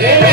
Yeah.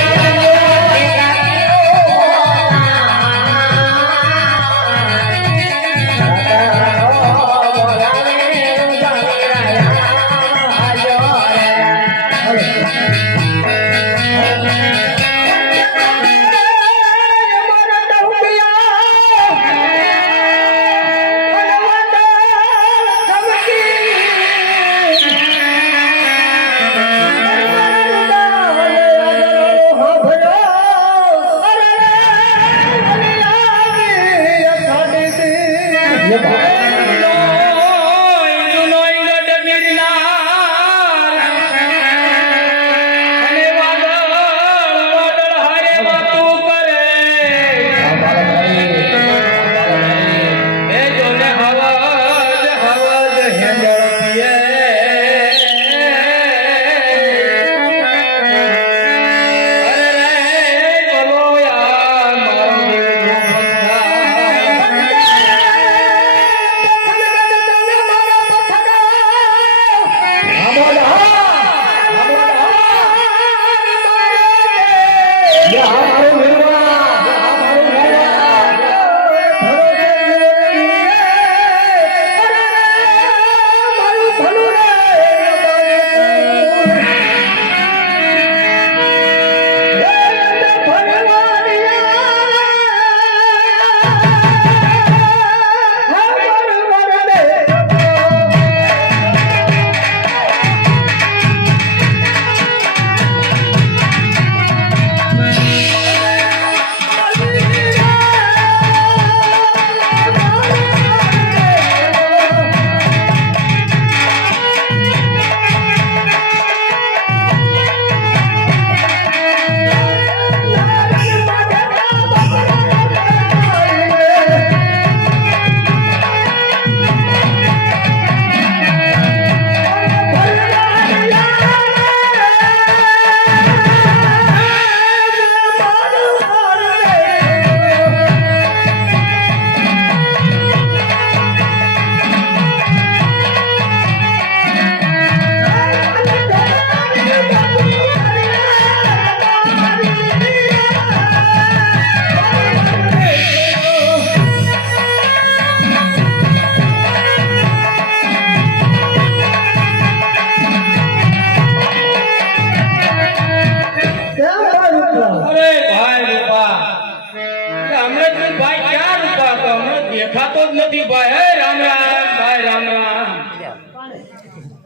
દેખાતો જ નથી ભાઈ. હે રામ રામ ભાઈ રામ. રામ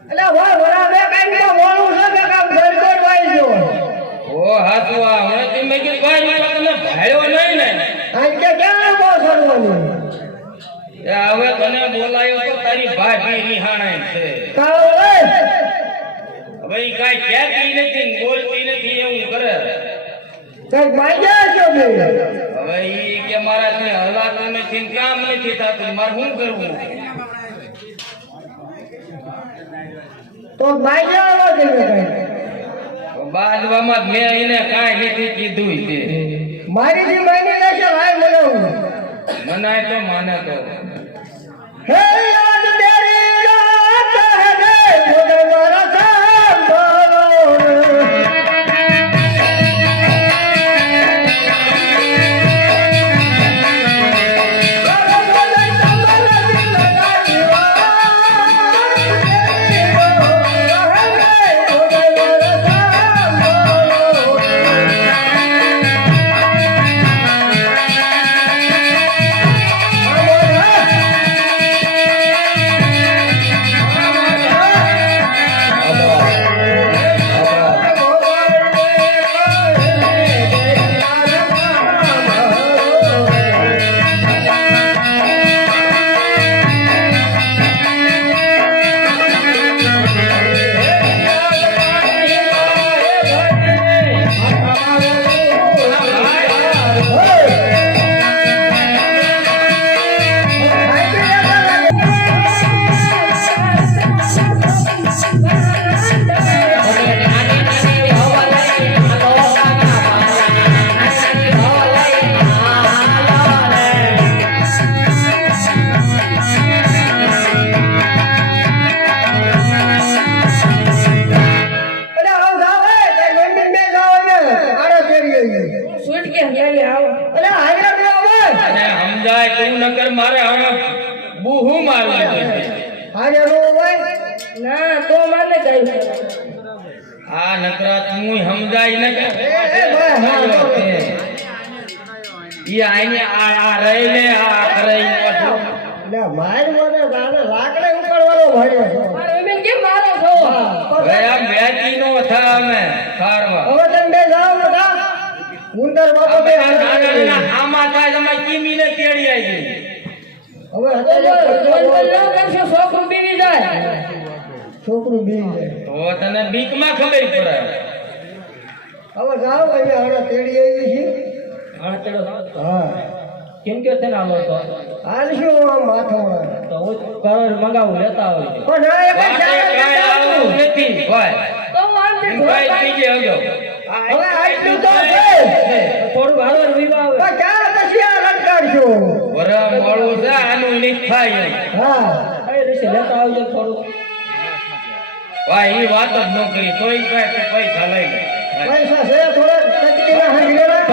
એટલે ભાઈ વરાબે કઈ તો મોળું છે કે કામ ગડબડ ભાઈ જો. ઓ હાથું આ હમણાં થી મેં કીધું ભાઈ રૂપા તમે ભાળ્યો નહીં ને. આઈ કે ક્યાં ઊભો સરવાનું? એ હવે તને બોલાયો તો તારી ભાભી નિહાણાય છે. હવે કઈ કહેતી નથી બોલતી નથી એવું કરે. કંઈક માંગ્યા છો બે. હવે ઈ કે મારાથી હલાત નથી કામ નથી થતું મારે શું કરવું તો માંગ્યા આવા. બાજવામાં જ મેં એને કાંઈ નથી કીધું છે મારી જે માની લેશે ભાઈ બોલાવું મનાય તો માને તો હે આજે નો હોય ના તો મને કઈ આ નકરા તું સમજાય ને કે? એ, એ, ભાઈ, હા, હા. ઈ આઈને આ આ રહીને આ કરાઈને લે માર મને દાદા લાકડે ઉપાડવાનો ભર્યો છો. મારે એમ કેમ મારો છો? હવે આ બેટી નો થા અમે હવે તમે બે જાઓ ને ઉંદર બાપો બે હારે આમાં થાય તમે કીમી ને તેડી આવી હવે છોકરું બીવી જાય. છોકરું બી જાય. તો તને બીકમાં ખબર પડે હવે જાઓ અમે હારે તેડી આવી હા. કેમ કે છે ને આલો તો? હાલ શું આ માથામાં તો હું મંગાવું લેતા હોય પણ ના એ કઈ વાતે નથી ભાઈ. તો હું આમથી ભાઈ બીજે હગો હવે આટલું તો છે. થોડું વિવાહ આવે. આ લટકાડશો વરા મોડું છે આનું નિખાય થાય હા. કઈ રીતે લેતા આવજો થોડું? ભાઈ એ વાત જ ન કરી તોય કાંઈ પૈસા લઈ લે પૈસા છે થોડા ટચકીના હંગેરા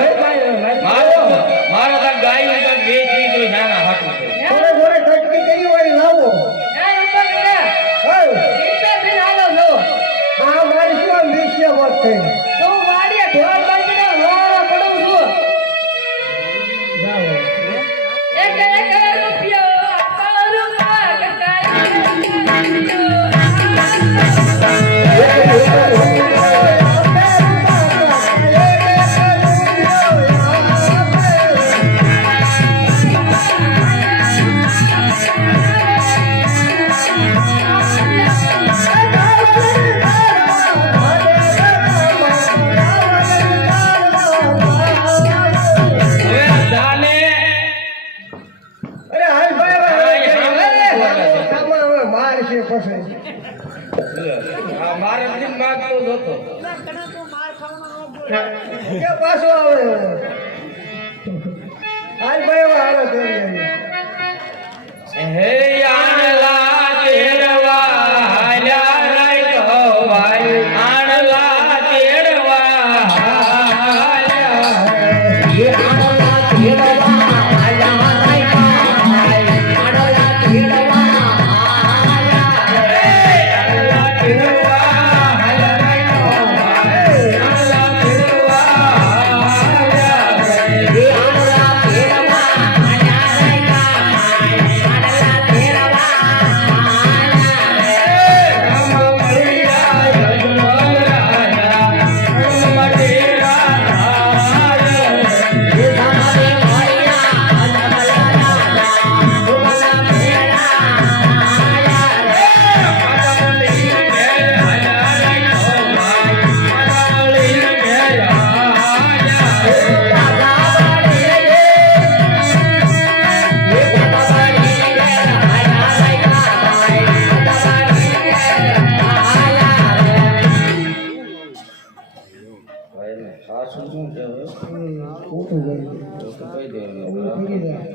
પાછો આવે? હાલ ભાઈ હાલો કરી ખોટું ગયું ફરી જાય